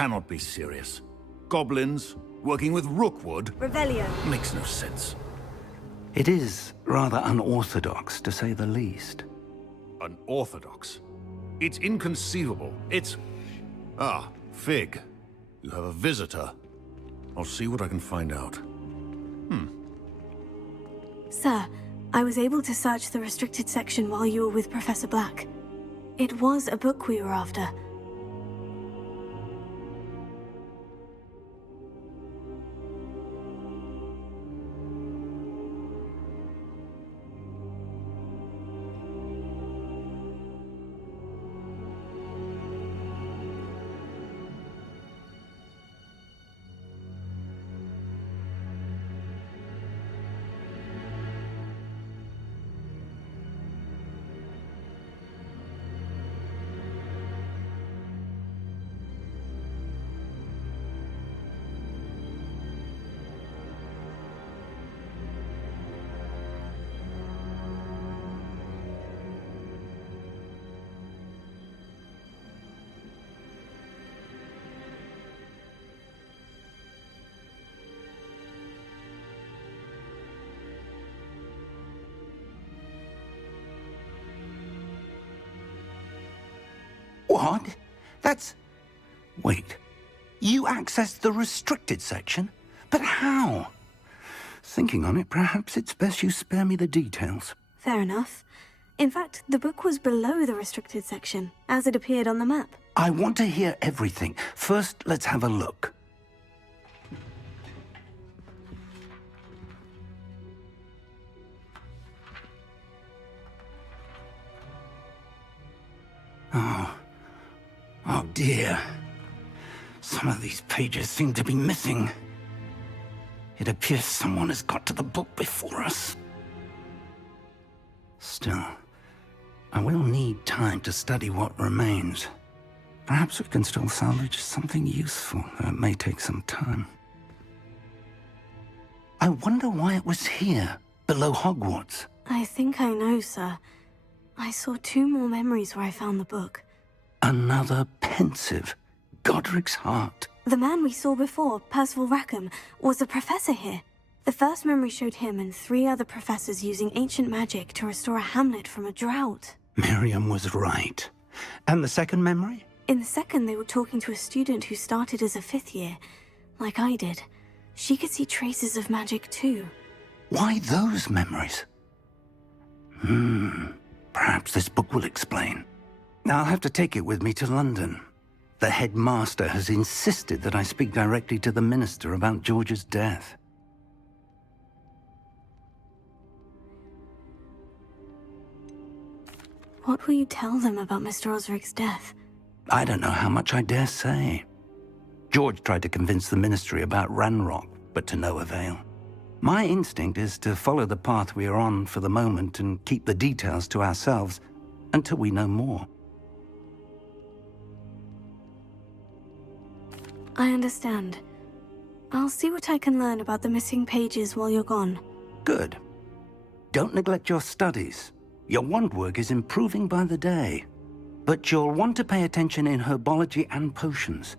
cannot be serious. Goblins working with Rookwood Revelio. makes no sense. It is rather unorthodox, to say the least. Unorthodox? It's inconceivable. It's... Ah, Fig. You have a visitor. I'll see what I can find out. Sir, I was able to search the restricted section while you were with Professor Black. It was a book we were after. What? That's... Wait. You accessed the restricted section? But how? Thinking on it, perhaps it's best you spare me the details. Fair enough. In fact, the book was below the restricted section, as it appeared on the map. I want to hear everything. First, let's have a look. Oh dear. Some of these pages seem to be missing. It appears someone has got to the book before us. Still, I will need time to study what remains. Perhaps we can still salvage something useful, though it may take some time. I wonder why it was here, below Hogwarts. I think I know, sir. I saw 2 more memories where I found the book. Another pensive, Godric's heart. The man we saw before, Percival Rackham, was a professor here. The first memory showed him and 3 other professors using ancient magic to restore a hamlet from a drought. Miriam was right. And the second memory? In the second, they were talking to a student who started as a 5th year, like I did. She could see traces of magic too. Why those memories? Perhaps this book will explain. I'll have to take it with me to London. The headmaster has insisted that I speak directly to the minister about George's death. What will you tell them about Mr. Osric's death? I don't know how much I dare say. George tried to convince the ministry about Ranrock, but to no avail. My instinct is to follow the path we are on for the moment and keep the details to ourselves until we know more. I understand. I'll see what I can learn about the missing pages while you're gone. Good. Don't neglect your studies. Your wand work is improving by the day. But you'll want to pay attention in herbology and potions.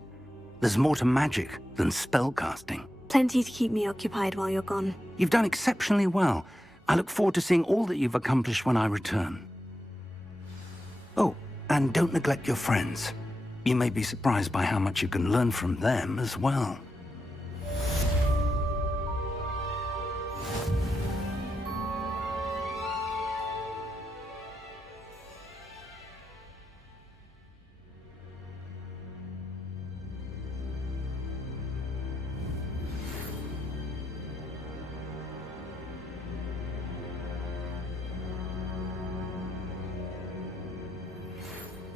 There's more to magic than spellcasting. Plenty to keep me occupied while you're gone. You've done exceptionally well. I look forward to seeing all that you've accomplished when I return. Oh, and don't neglect your friends. You may be surprised by how much you can learn from them as well.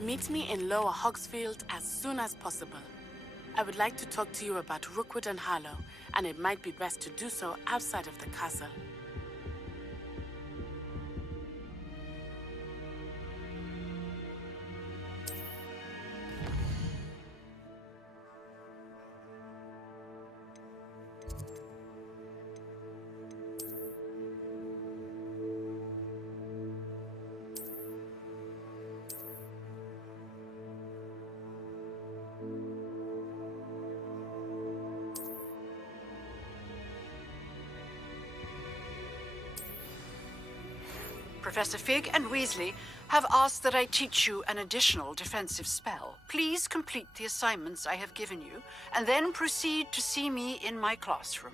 Meet me in Lower Hogsfield as soon as possible. I would like to talk to you about Rookwood and Harlow, and it might be best to do so outside of the castle. Professor Fig and Weasley have asked that I teach you an additional defensive spell. Please complete the assignments I have given you, and then proceed to see me in my classroom.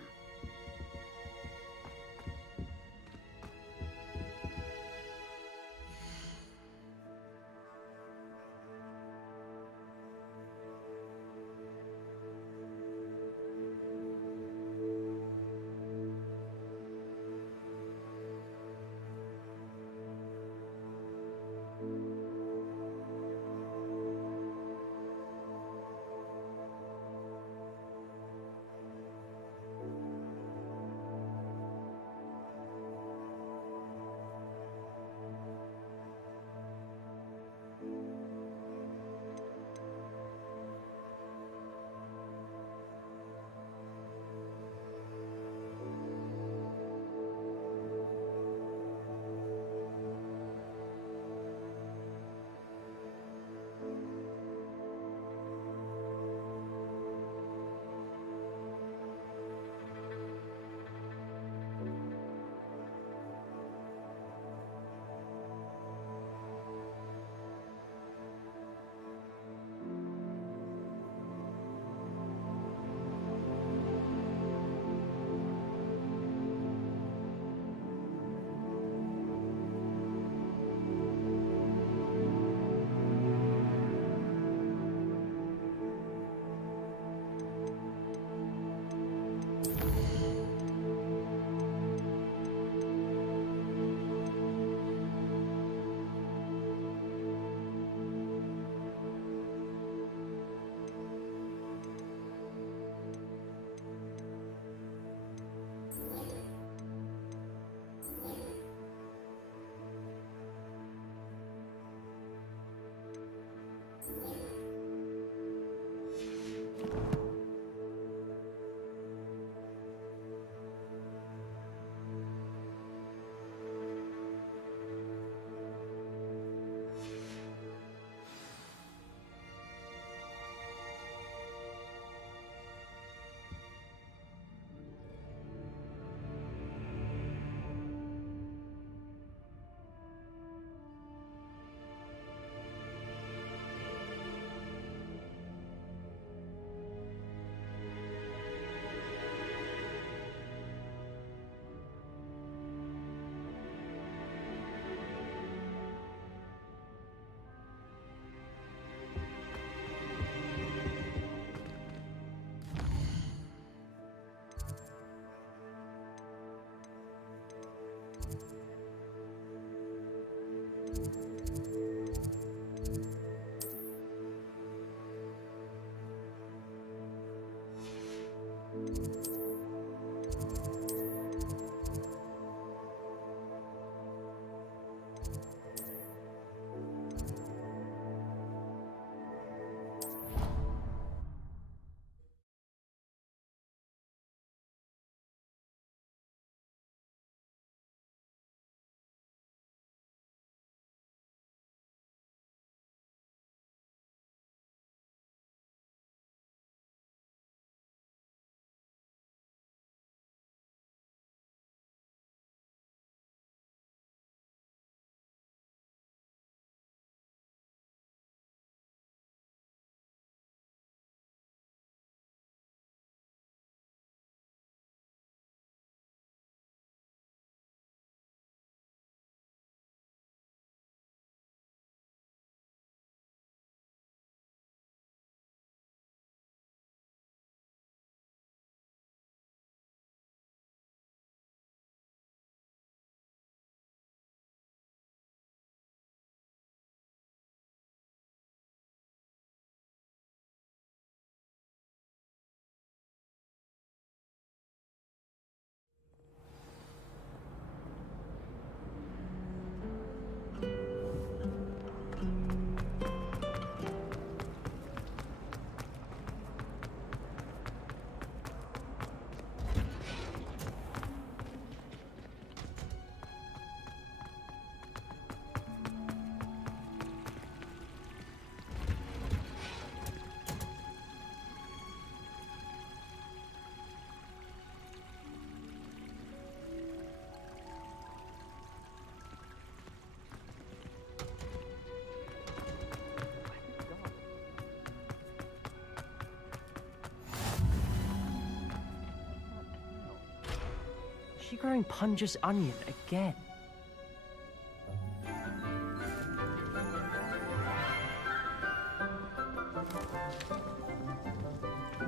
she growing Punja's onion again?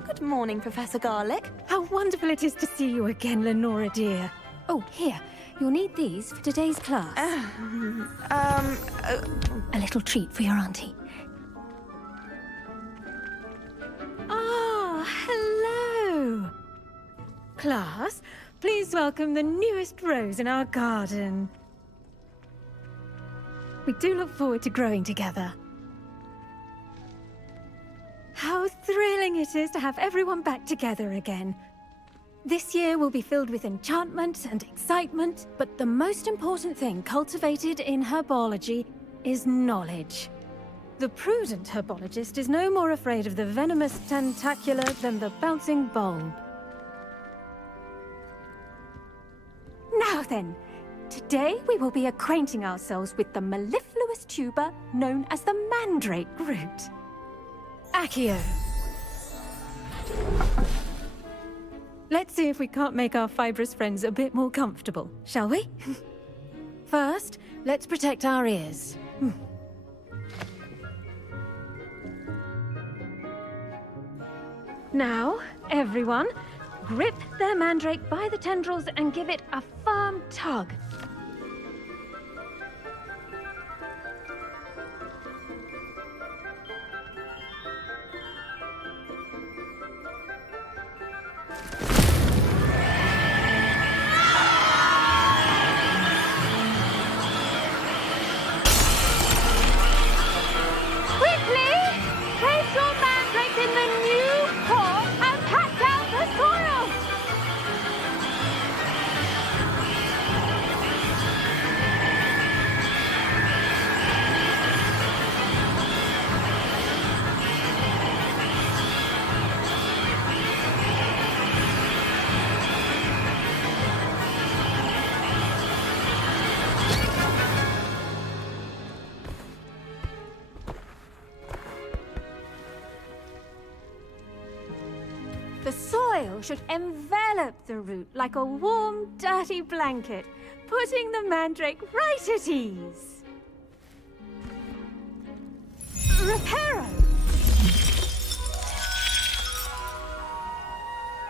Good morning, Professor Garlick. How wonderful it is to see you again, Lenora dear. Oh, here. You'll need these for today's class. A little treat for your auntie. Ah, hello. Class, please welcome the newest rose in our garden. We do look forward to growing together. How thrilling it is to have everyone back together again. This year will be filled with enchantment and excitement, but the most important thing cultivated in herbology is knowledge. The prudent herbologist is no more afraid of the venomous tentacula than the bouncing bulb. Now then, today we will be acquainting ourselves with the mellifluous tuber known as the mandrake root. Accio. Let's see if we can't make our fibrous friends a bit more comfortable, shall we? First, let's protect our ears. Now, everyone, grip their mandrake by the tendrils and give it a firm tug. The soil should envelop the root like a warm, dirty blanket, putting the mandrake right at ease. Reparo!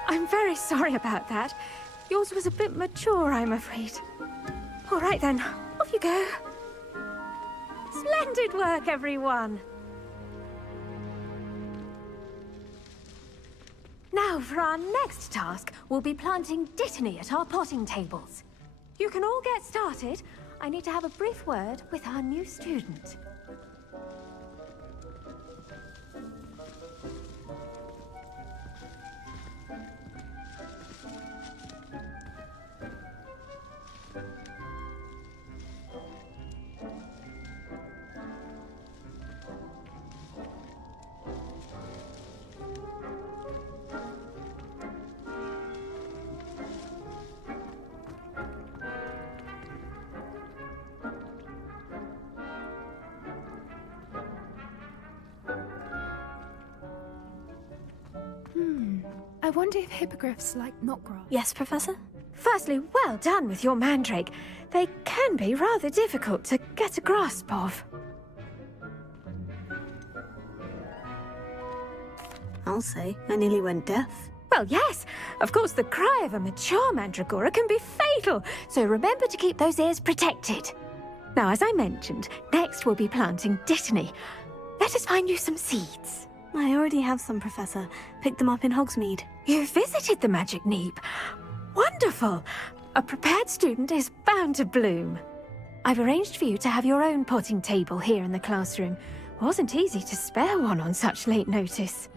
I'm very sorry about that. Yours was a bit mature, I'm afraid. All right then, off you go. Splendid work, everyone! Now, for our next task, we'll be planting dittany at our potting tables. You can all get started. I need to have a brief word with our new student. I wonder if hippogriffs like knotgrass. Yes, Professor? Firstly, well done with your mandrake. They can be rather difficult to get a grasp of. I'll say, I nearly went deaf. Well, yes. Of course, the cry of a mature mandragora can be fatal, so remember to keep those ears protected. Now, as I mentioned, next we'll be planting dittany. Let us find you some seeds. I already have some, Professor. Picked them up in Hogsmeade. You visited the Magic Neep. Wonderful! A prepared student is bound to bloom. I've arranged for you to have your own potting table here in the classroom. Wasn't easy to spare one on such late notice.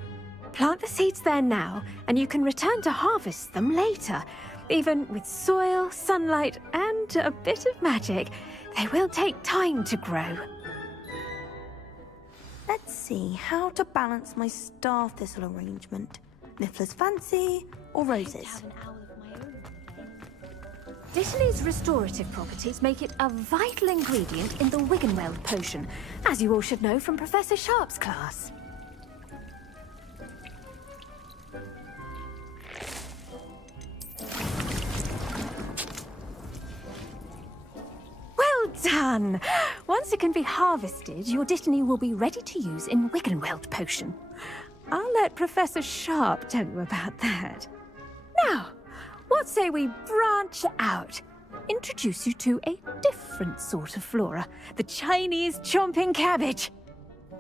Plant the seeds there now, and you can return to harvest them later. Even with soil, sunlight, and a bit of magic, they will take time to grow. Let's see how to balance my star thistle arrangement. Niffler's fancy or roses? Dittany's restorative properties make it a vital ingredient in the Wiggenweld potion, as you all should know from Professor Sharp's class. done. Once it can be harvested, your Dittany will be ready to use in Wiggenweld potion. I'll let Professor Sharp tell you about that. Now, what say we branch out? Introduce you to a different sort of flora, the Chinese chomping cabbage.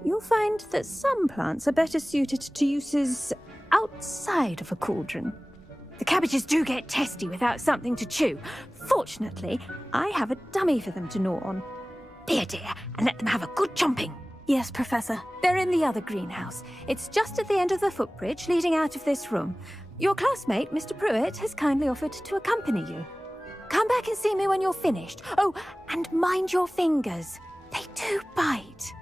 You'll find that some plants are better suited to uses outside of a cauldron. The cabbages do get testy without something to chew. Fortunately, I have a dummy for them to gnaw on. Be a dear and let them have a good chomping. Yes, Professor. They're in the other greenhouse. It's just at the end of the footbridge leading out of this room. Your classmate, Mr. Pruitt, has kindly offered to accompany you. Come back and see me when you're finished. Oh, and mind your fingers. They do bite.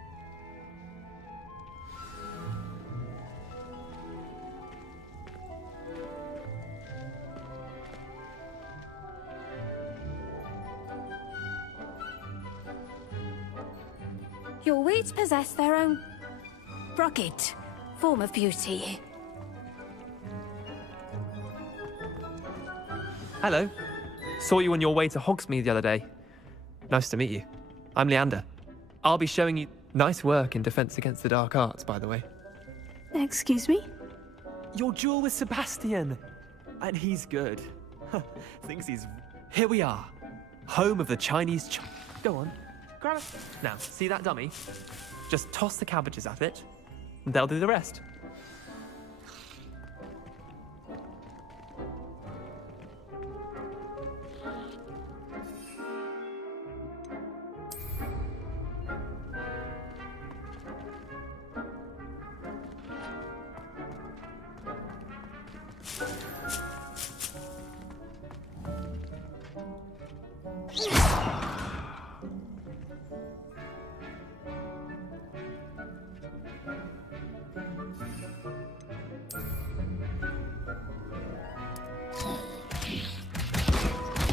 Your weeds possess their own rugged form of beauty. Hello. Saw you on your way to Hogsmeade the other day. Nice to meet you. I'm Leander. I'll be showing you nice work in Defense Against the Dark Arts, by the way. Excuse me? Your duel with Sebastian. And he's good. Thinks he's... Here we are. Home of the Chinese Go on. Grab it. Now, see that dummy? Just toss the cabbages at it, and they'll do the rest.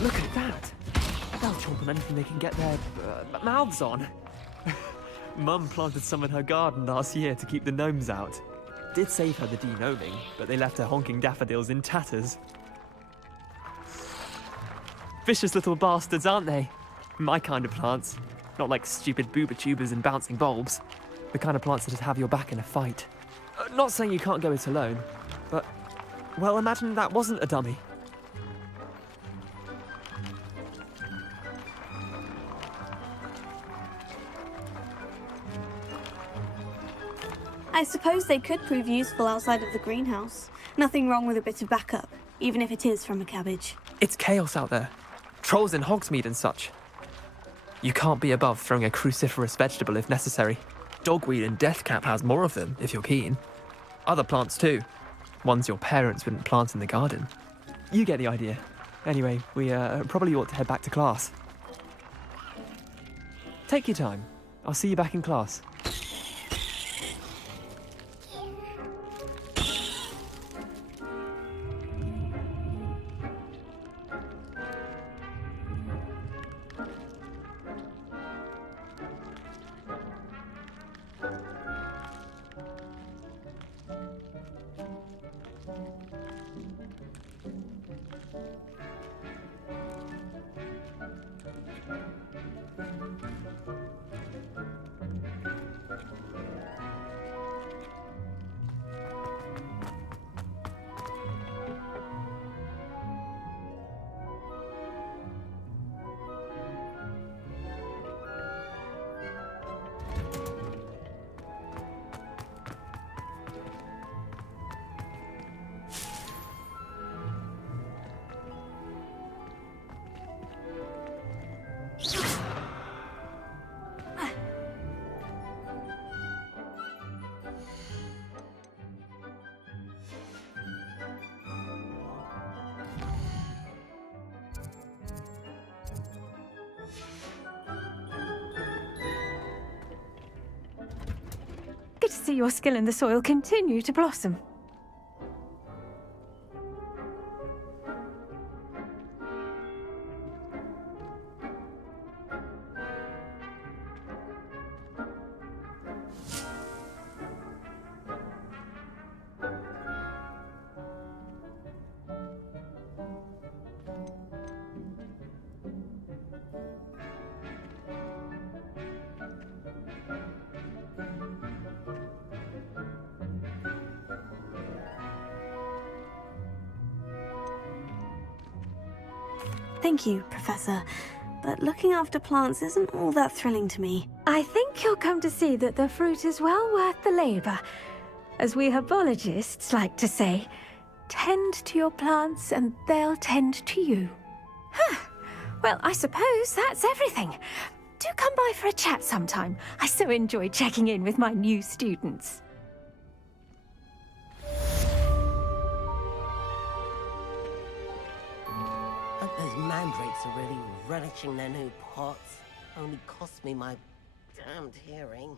Look at that! They'll chomp on anything they can get their mouths on. Mum planted some in her garden last year to keep the gnomes out. Did save her the de-gnoming, but they left her honking daffodils in tatters. Vicious little bastards, aren't they? My kind of plants. Not like stupid booba tubers and bouncing bulbs. The kind of plants that just have your back in a fight. Not saying you can't go it alone, but... Well, imagine that wasn't a dummy. I suppose they could prove useful outside of the greenhouse. Nothing wrong with a bit of backup, even if it is from a cabbage. It's chaos out there. Trolls in Hogsmeade and such. You can't be above throwing a cruciferous vegetable if necessary. Dogweed and deathcap has more of them, if you're keen. Other plants too. Ones your parents wouldn't plant in the garden. You get the idea. Anyway, we probably ought to head back to class. Take your time. I'll see you back in class. Good to see your skill in the soil continue to blossom. Thank you, Professor. But looking after plants isn't all that thrilling to me. I think you'll come to see that the fruit is well worth the labor. As we herbologists like to say, tend to your plants and they'll tend to you. Huh. Well, I suppose that's everything. Do come by for a chat sometime. I so enjoy checking in with my new students. Hope those mandrakes are really relishing their new pots. Only cost me my damned hearing.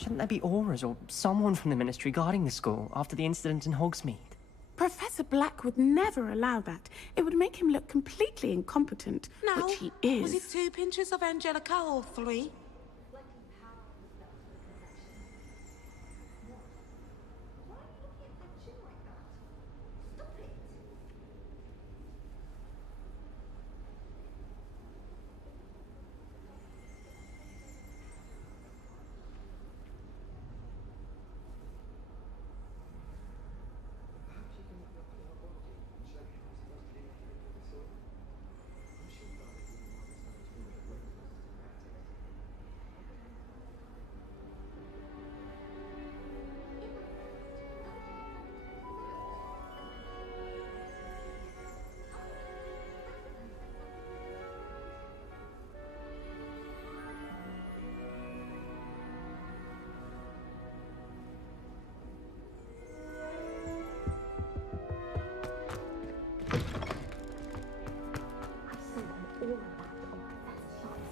Shouldn't there be auras or someone from the Ministry guarding the school after the incident in Hogsmeade? Professor Black would never allow that. It would make him look completely incompetent, which he is. Was it 2 pinches of Angelica or 3?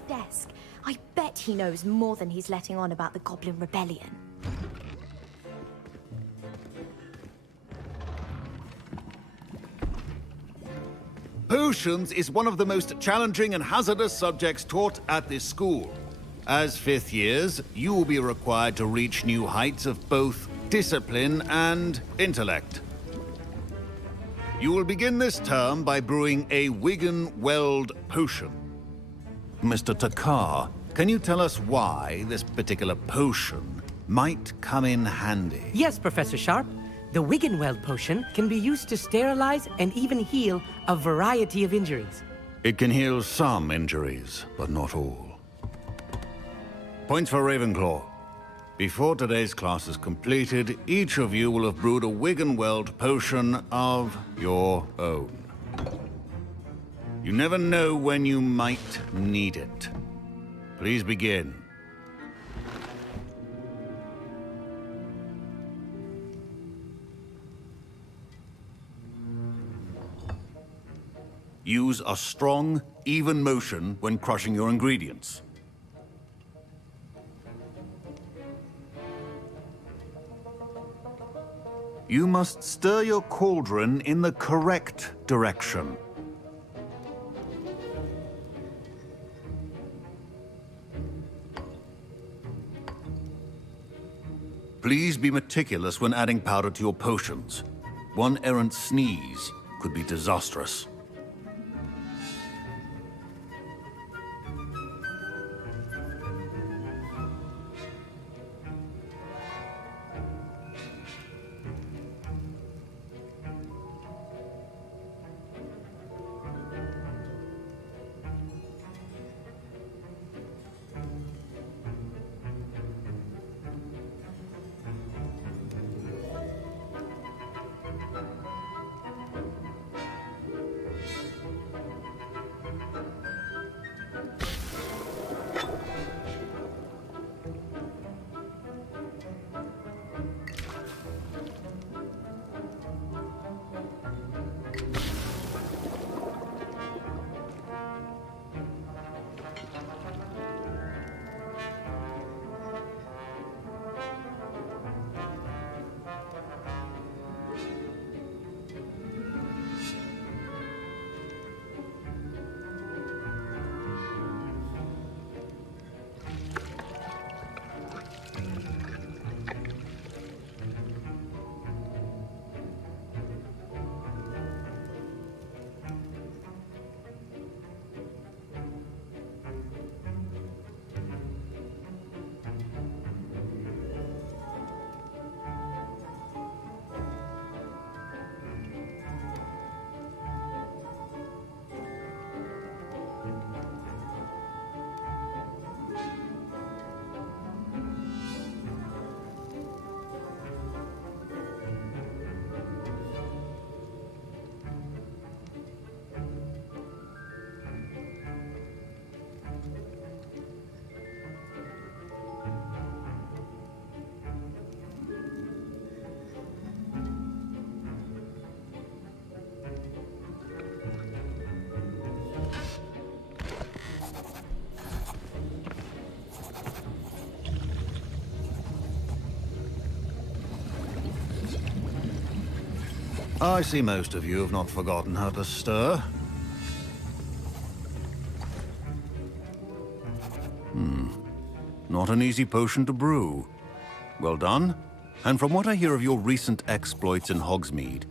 Desk. I bet he knows more than he's letting on about the Goblin Rebellion. Potions is one of the most challenging and hazardous subjects taught at this school. As 5th years, you will be required to reach new heights of both discipline and intellect. You will begin this term by brewing a Wigan-Weld potion. Mr. Takar, can you tell us why this particular potion might come in handy? Yes, Professor Sharp. The Wigan-Weld potion can be used to sterilize and even heal a variety of injuries. It can heal some injuries, but not all. Points for Ravenclaw. Before today's class is completed, each of you will have brewed a Wigan-Weld potion of your own. You never know when you might need it. Please begin. Use a strong, even motion when crushing your ingredients. You must stir your cauldron in the correct direction. Please be meticulous when adding powder to your potions. One errant sneeze could be disastrous. I see most of you have not forgotten how to stir. Not an easy potion to brew. Well done. And from what I hear of your recent exploits in Hogsmeade,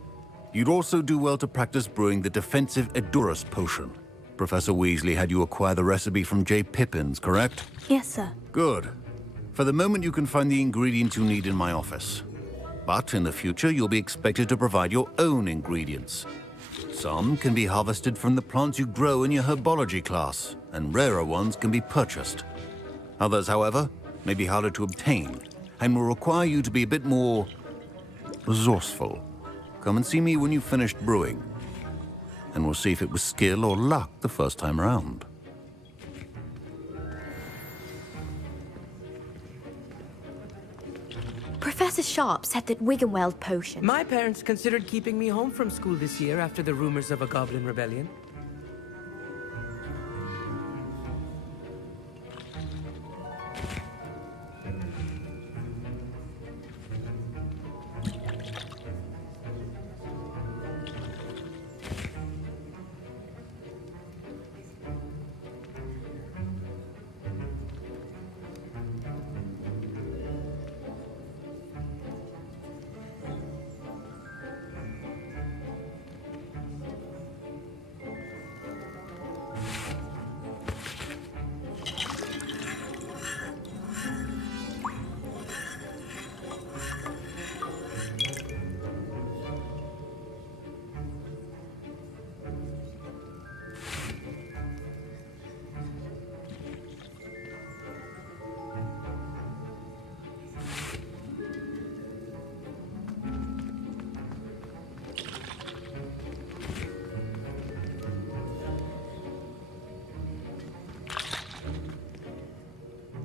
you'd also do well to practice brewing the defensive Edurus potion. Professor Weasley had you acquire the recipe from J. Pippin's, correct? Yes, sir. Good. For the moment, you can find the ingredients you need in my office. But in the future, you'll be expected to provide your own ingredients. Some can be harvested from the plants you grow in your herbology class, and rarer ones can be purchased. Others, however, may be harder to obtain, and will require you to be a bit more resourceful. Come and see me when you've finished brewing, and we'll see if it was skill or luck the first time around. Professor Sharp said that Wiggenweld potion... My parents considered keeping me home from school this year after the rumors of a goblin rebellion.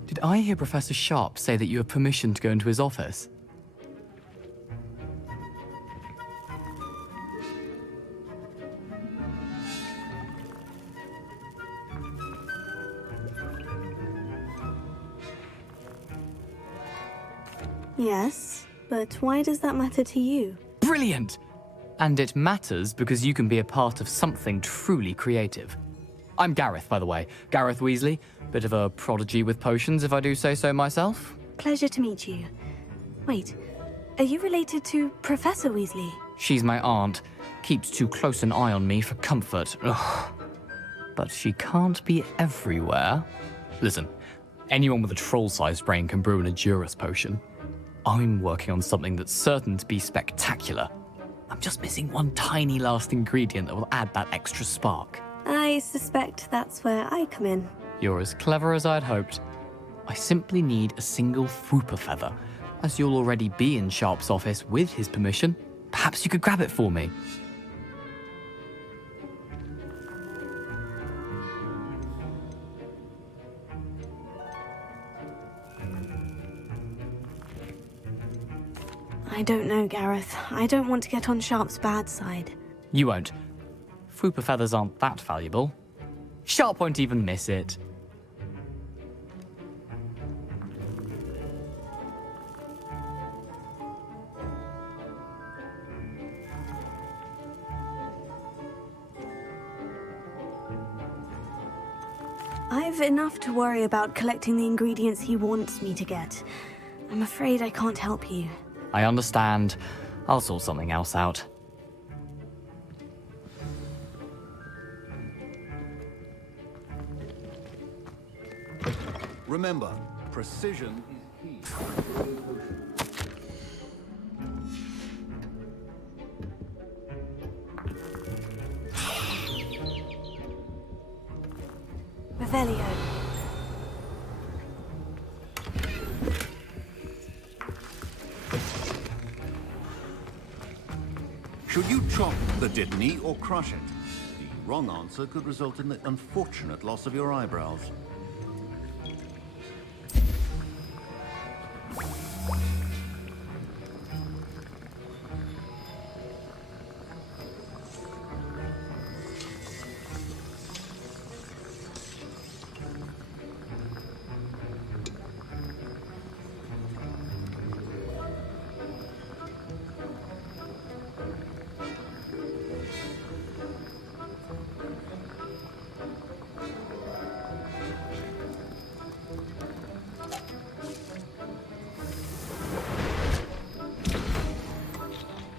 Did I hear Professor Sharp say that you have permission to go into his office? Yes, but why does that matter to you? Brilliant! And it matters because you can be a part of something truly creative. I'm Gareth, by the way. Gareth Weasley. Bit of a prodigy with potions, if I do say so myself. Pleasure to meet you. Wait, are you related to Professor Weasley? She's my aunt. Keeps too close an eye on me for comfort. Ugh. But she can't be everywhere. Listen, anyone with a troll-sized brain can brew an Edurus potion. I'm working on something that's certain to be spectacular. I'm just missing one tiny last ingredient that will add that extra spark. I suspect that's where I come in. You're as clever as I'd hoped. I simply need a single Fwooper feather. As you'll already be in Sharp's office with his permission, perhaps you could grab it for me. I don't know, Gareth. I don't want to get on Sharp's bad side. You won't. Fwooper feathers aren't that valuable. Sharp won't even miss it. I've enough to worry about collecting the ingredients he wants me to get. I'm afraid I can't help you. I understand. I'll sort something else out. Remember, precision is key. Revelio. Should you chop the Dittany or crush it? The wrong answer could result in the unfortunate loss of your eyebrows.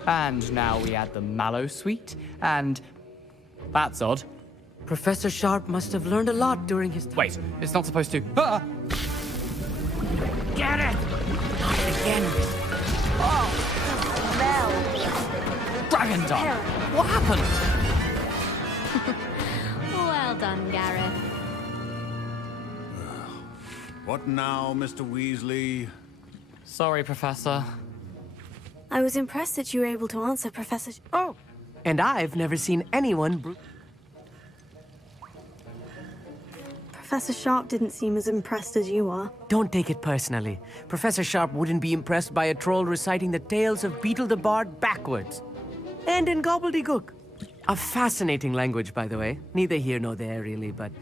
And now we add the mallow sweet, and... That's odd. Professor Sharp must have learned a lot during his time. Wait, it's not supposed to... Ah! Get it! Not again. Dragon Dog! What happened? Well done, Gareth. What now, Mr. Weasley? Sorry, Professor. I was impressed that you were able to answer Professor... Oh, and I've never seen anyone... Professor Sharp didn't seem as impressed as you are. Don't take it personally. Professor Sharp wouldn't be impressed by a troll reciting the tales of Beetle the Bard backwards. And in gobbledygook. A fascinating language, by the way. Neither here nor there, really, but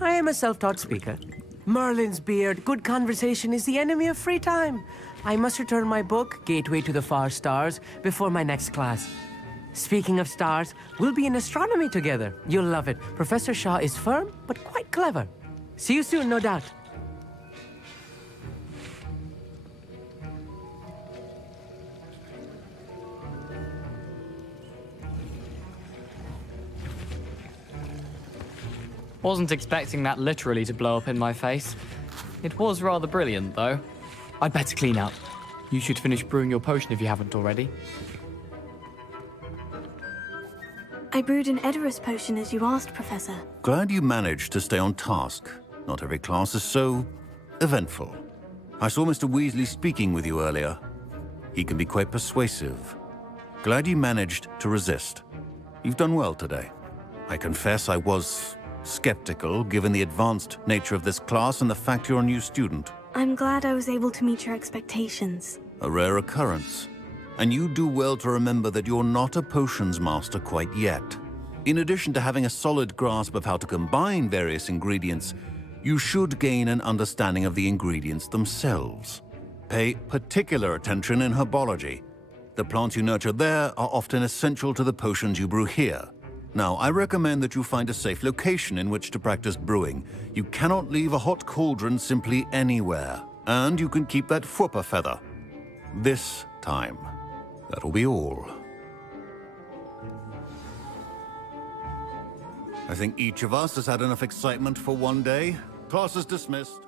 I am a self-taught speaker. Merlin's beard, good conversation is the enemy of free time. I must return my book, Gateway to the Far Stars, before my next class. Speaking of stars, we'll be in astronomy together. You'll love it. Professor Shaw is firm, but quite clever. See you soon, no doubt. Wasn't expecting that literally to blow up in my face. It was rather brilliant, though. I'd better clean up. You should finish brewing your potion if you haven't already. I brewed an Edorus potion as you asked, Professor. Glad you managed to stay on task. Not every class is so eventful. I saw Mr. Weasley speaking with you earlier. He can be quite persuasive. Glad you managed to resist. You've done well today. I confess I was skeptical, given the advanced nature of this class and the fact you're a new student. I'm glad I was able to meet your expectations. A rare occurrence. And you do well to remember that you're not a potions master quite yet. In addition to having a solid grasp of how to combine various ingredients, you should gain an understanding of the ingredients themselves. Pay particular attention in herbology. The plants you nurture there are often essential to the potions you brew here. Now, I recommend that you find a safe location in which to practice brewing. You cannot leave a hot cauldron simply anywhere. And you can keep that Fwooper feather. This time. That'll be all. I think each of us has had enough excitement for one day. Class is dismissed.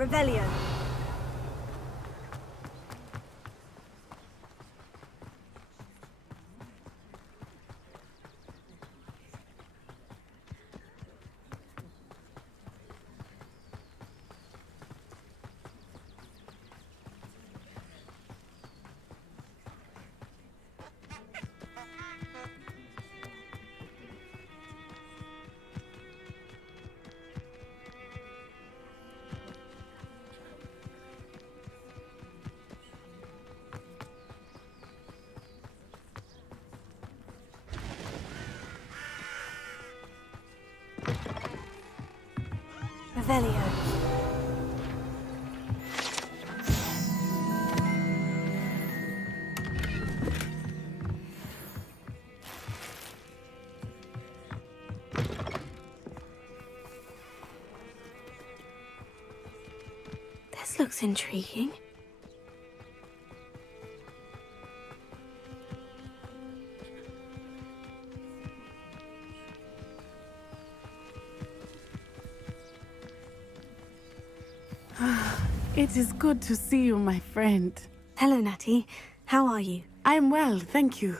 Revelio. Revelio. This looks intriguing. It is good to see you, my friend. Hello, Natty. How are you? I'm well, thank you.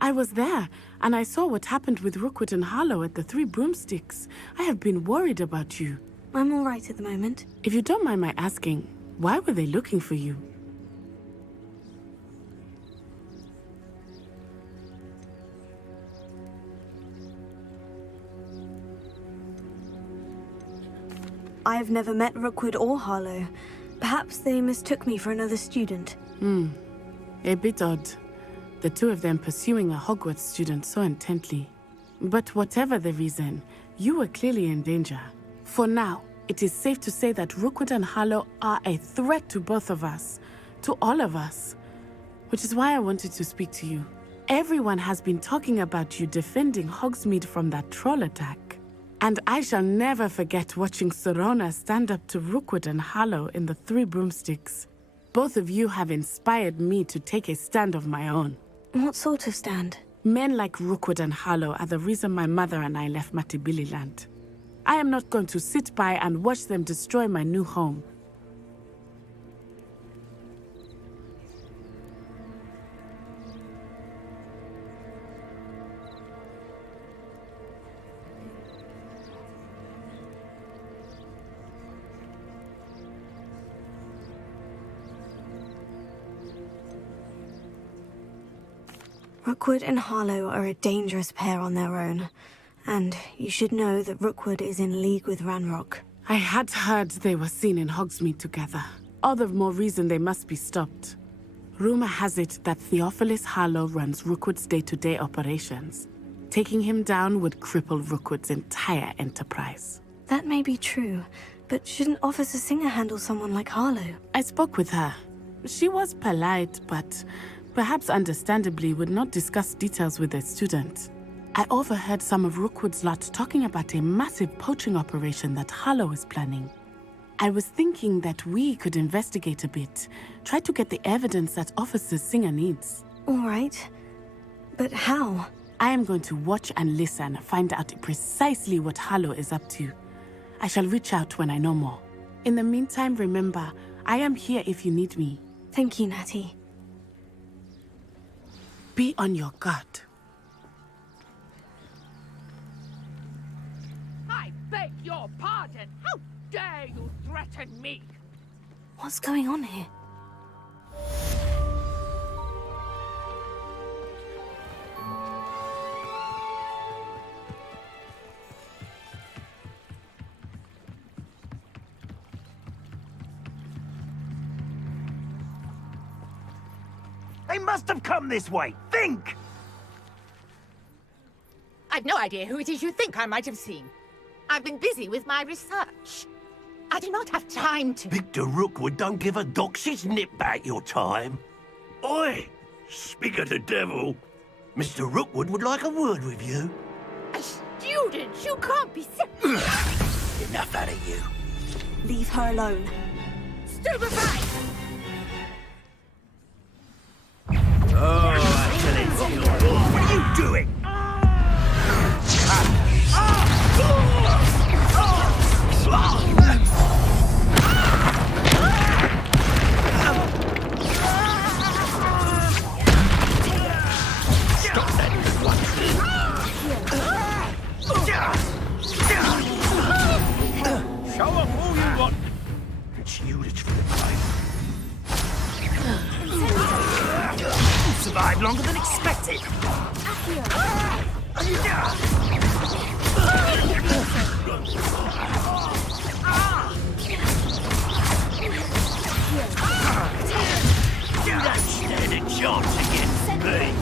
I was there, and I saw what happened with Rookwood and Harlow at the Three Broomsticks. I have been worried about you. I'm all right at the moment. If you don't mind my asking, why were they looking for you? I have never met Rookwood or Harlow. Perhaps they mistook me for another student. A bit odd. The two of them pursuing a Hogwarts student so intently. But whatever the reason, you were clearly in danger. For now, it is safe to say that Rookwood and Harlow are a threat to both of us. To all of us. Which is why I wanted to speak to you. Everyone has been talking about you defending Hogsmeade from that troll attack. And I shall never forget watching Serona stand up to Rookwood and Harlow in the Three Broomsticks. Both of you have inspired me to take a stand of my own. What sort of stand? Men like Rookwood and Harlow are the reason my mother and I left Matabeleland. I am not going to sit by and watch them destroy my new home. Rookwood and Harlow are a dangerous pair on their own. And you should know that Rookwood is in league with Ranrock. I had heard they were seen in Hogsmeade together. All the more reason they must be stopped. Rumor has it that Theophilus Harlow runs Rookwood's day-to-day operations. Taking him down would cripple Rookwood's entire enterprise. That may be true, but shouldn't Officer Singer handle someone like Harlow? I spoke with her. She was polite, but perhaps understandably would not discuss details with a student. I overheard some of Rookwood's lot talking about a massive poaching operation that Harlow is planning. I was thinking that we could investigate a bit, try to get the evidence that Officer Singer needs. All right. But how? I am going to watch and listen, find out precisely what Harlow is up to. I shall reach out when I know more. In the meantime, remember, I am here if you need me. Thank you, Natty. Be on your guard. I beg your pardon. How dare you threaten me? What's going on here? They must have come this way. Think! I've no idea who it is you think I might have seen. I've been busy with my research. I do not have time to... Victor Rookwood don't give a doxy's nip back your time. Oi! Speak of the devil. Mr. Rookwood would like a word with you. A student? You can't be serious. Enough out of you. Leave her alone. Stupefy! Oh, excellent. What are you doing? what? It's you that's for the blame. You survived longer than expected. You don't stand a chance against me.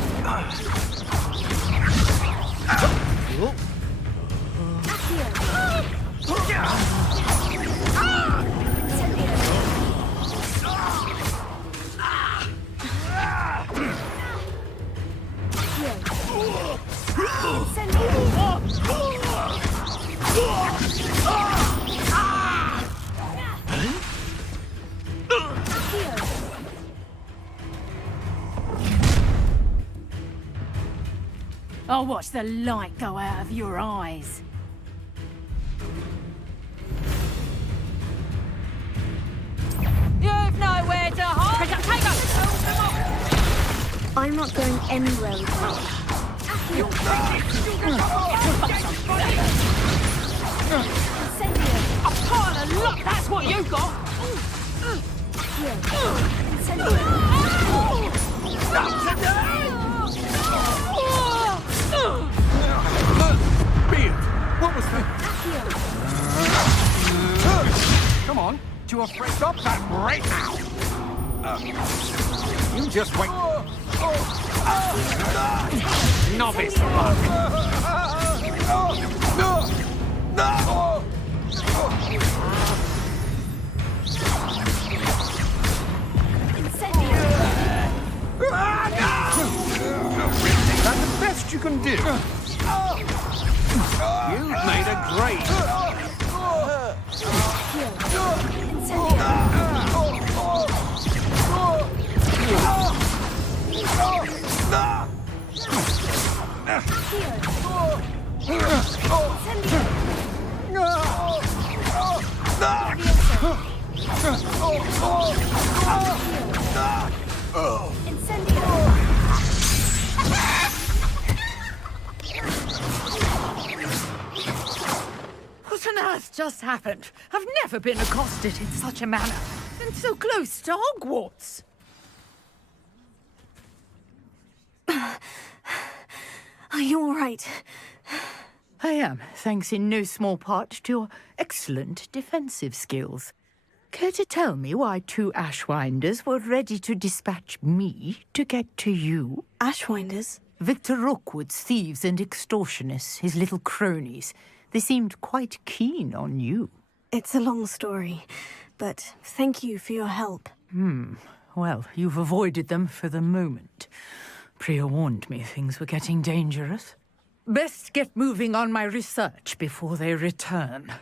I'll watch the light go out of your eyes. You've nowhere to hide. I'm not going anywhere with you. A pile of luck, that's what you got. Beard, what was that? Come on, you afraid? Stop that right now! You just wait. Novice luck! That's the best you can do. You've made a grade. What on earth just happened? I've never been accosted in such a manner. And so close to Hogwarts. Are you all right? I am, thanks in no small part to your excellent defensive skills. Care to tell me why two Ashwinders were ready to dispatch me to get to you? Ashwinders? Victor Rookwood's thieves and extortionists, his little cronies. They seemed quite keen on you. It's a long story, but thank you for your help. Well, you've avoided them for the moment. Priya warned me things were getting dangerous. Best get moving on my research before they return.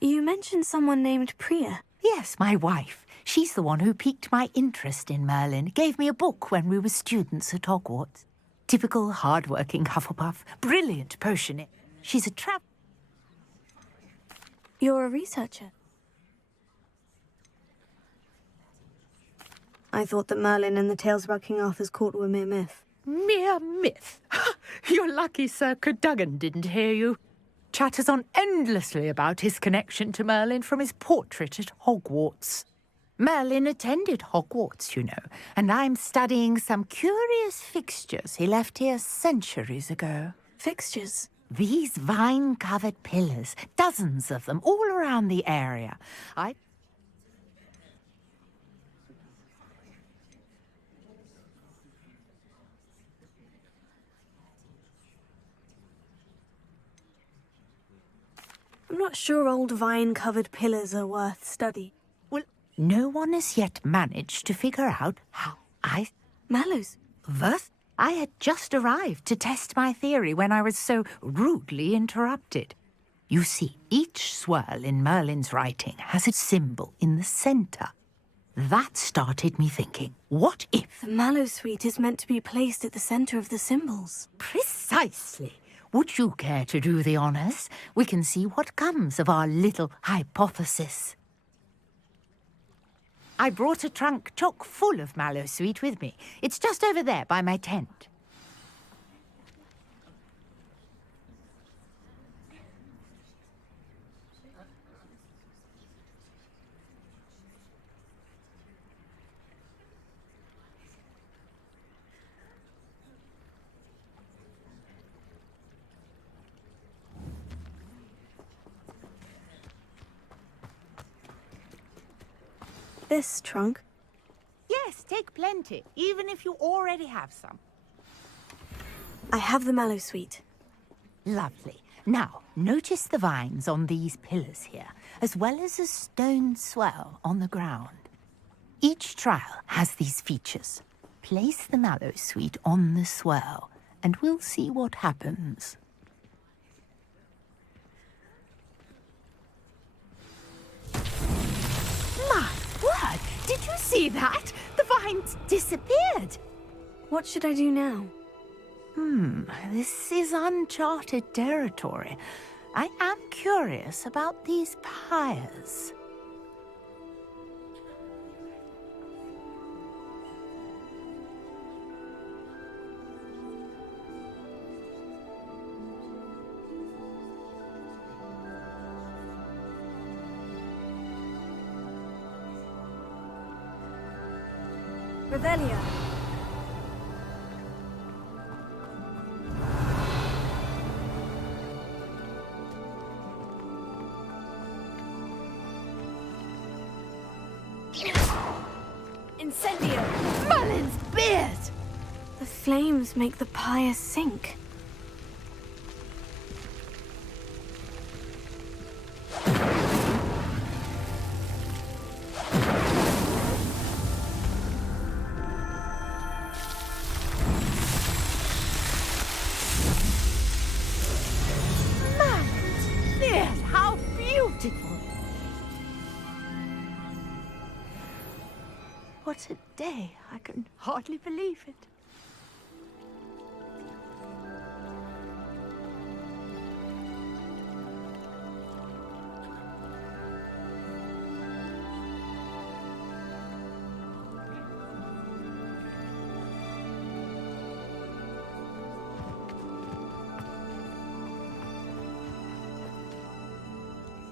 You mentioned someone named Priya. Yes, my wife. She's the one who piqued my interest in Merlin. Gave me a book when we were students at Hogwarts. Typical hard-working Hufflepuff. Brilliant potioner. She's a trap. You're a researcher. I thought that Merlin and the tales about King Arthur's court were mere myth. Mere myth? You're lucky Sir Cadogan didn't hear you. Chatters on endlessly about his connection to Merlin from his portrait at Hogwarts. Merlin attended Hogwarts, you know, and I'm studying some curious fixtures he left here centuries ago. Fixtures? These vine-covered pillars, dozens of them, all around the area. I'm not sure old vine-covered pillars are worth study. Well, no one has yet managed to figure out how Mallows? What? I had just arrived to test my theory when I was so rudely interrupted. You see, each swirl in Merlin's writing has a symbol in the centre. That started me thinking, what if... The Mallow Suite is meant to be placed at the centre of the symbols. Precisely. Would you care to do the honours? We can see what comes of our little hypothesis. I brought a trunk chock full of Mallow Suite with me. It's just over there by my tent. this trunk. Yes, take plenty, even if you already have some. I have the mallow sweet. Lovely. Now, notice the vines on these pillars here, as well as a stone swell on the ground. Each trial has these features. Place the mallow sweet on the swell, and we'll see what happens. My word! Did you see that? The vines disappeared! What should I do now? This is uncharted territory. I am curious about these pyres. Revelia. Incendio! Merlin's beard! The flames make the pyre sink. Merlin's beard! How beautiful! What a day. I can hardly believe it.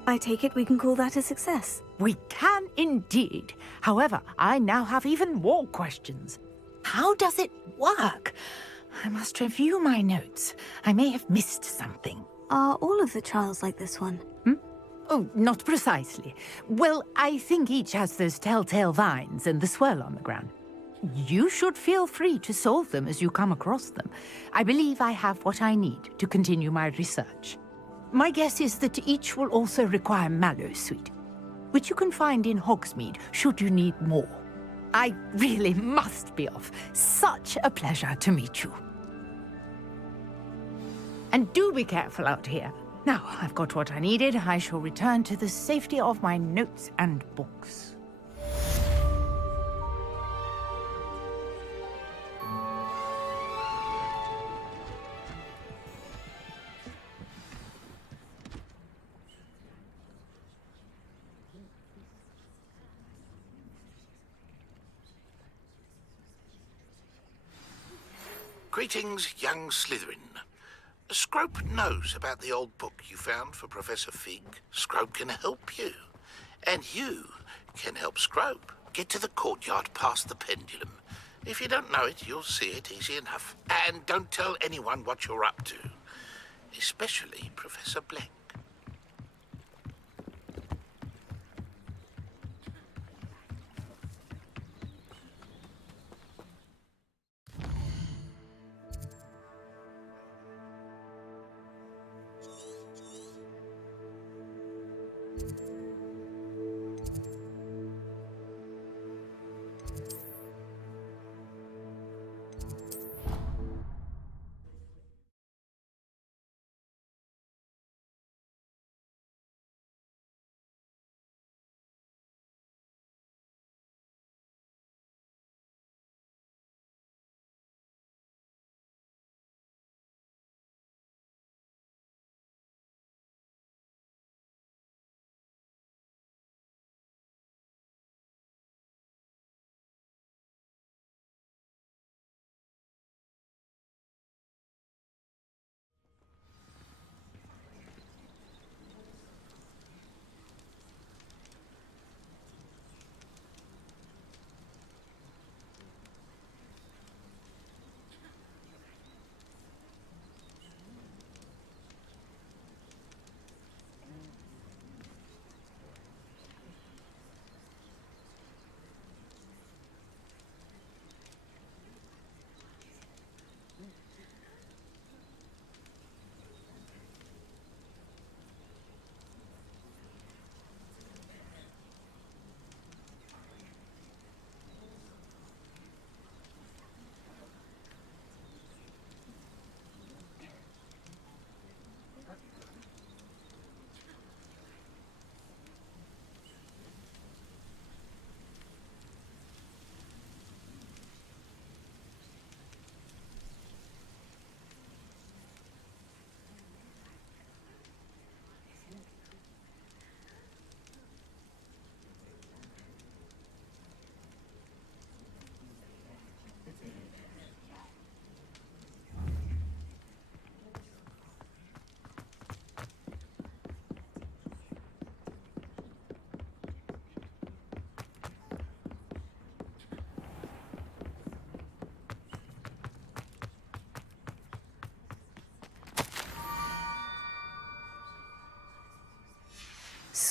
I take it we can call that a success. We can indeed. However, I now have even more questions. How does it work? I must review my notes. I may have missed something. Are all of the trials like this one? Oh, not precisely. Well, I think each has those telltale vines and the swirl on the ground. You should feel free to solve them as you come across them. I believe I have what I need to continue my research. My guess is that each will also require mallow sweet, which you can find in Hogsmeade should you need more. I really must be off. Such a pleasure to meet you. And do be careful out here. Now, I've got what I needed. I shall return to the safety of my notes and books. Greetings, young Slytherin. Scrope knows about the old book you found for Professor Fig. Scrope can help you. And you can help Scrope get to the courtyard past the pendulum. If you don't know it, you'll see it easy enough. And don't tell anyone what you're up to. Especially Professor Black.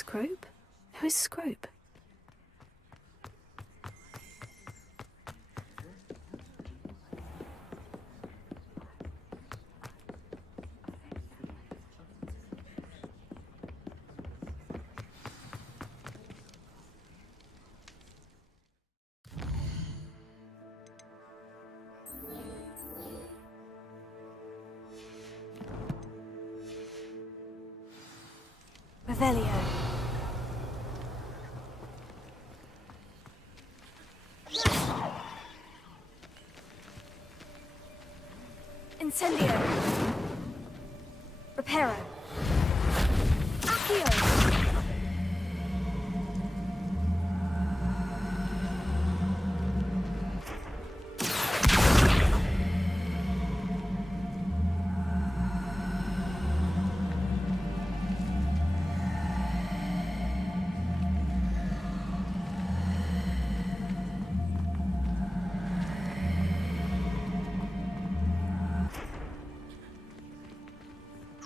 Scrope? Who is Scrope? Revelio. Incendio. Reparo. Accio.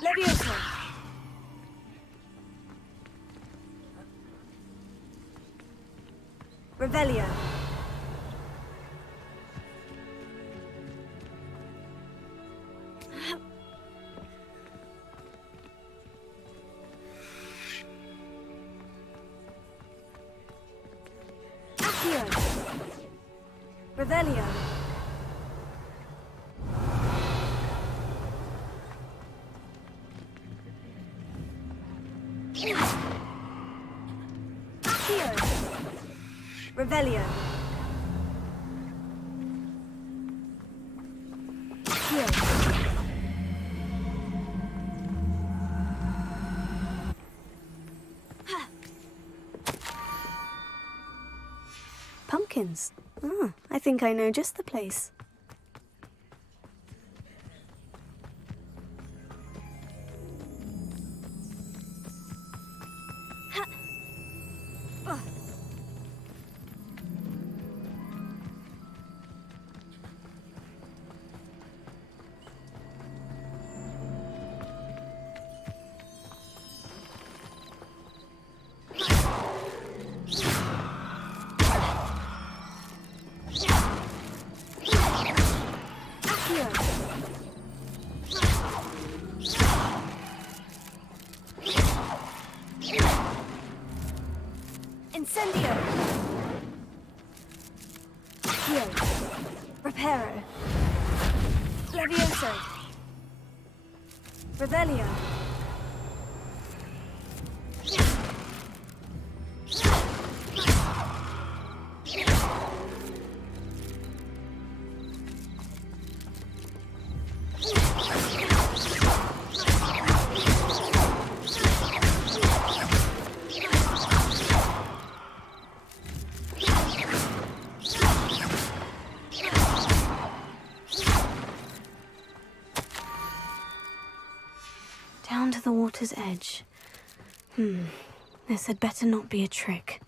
Levioso. Revelio. Accio. Revelio. Accio. Revelio. Accio. Pumpkins. Ah, I think I know just the place. Incendio! Accio! Reparo! Levioso! Revelio! Down to the water's edge. This had better not be a trick.